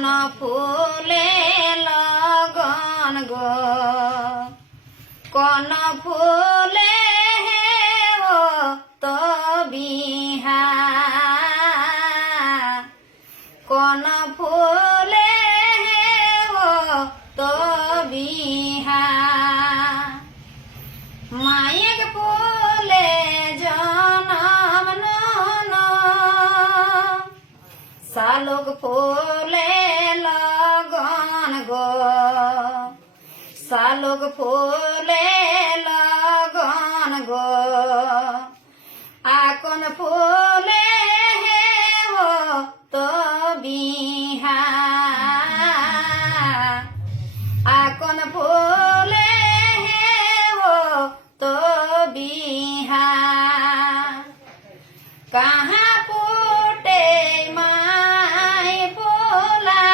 কোন ফুলে লগন গো কোন ফুলে ও তো বিহা কোন ফুলে ও তো বিহা মায়ের ফুলে জনম নন শালুক ফুলে লগন গো শালুক ফুলে লগন গো আকন ফুলে ও তো বিহা আকন ফুলে ও তো বিহা कहाँ फूटे माय फूला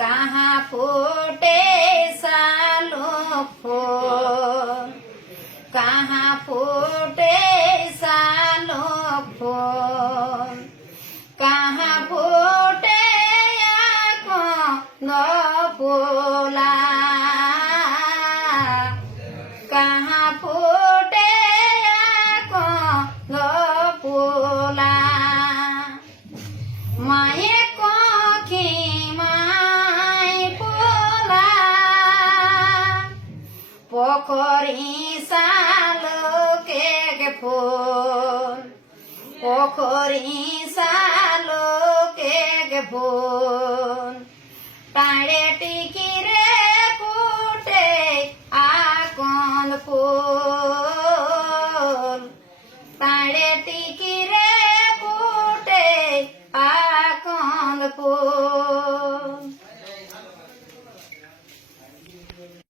कहाँ फूटे सालो फूल कहाँ फूटे सालो फूल कहाँ फूटे न फूला कहाँ फूटे फूला माये कोखी माय फूला पोखरी सालोके फूल पोखरी सालोके फूल टाळे टिकी रे फूटे आकोन फूल टाळे टिकी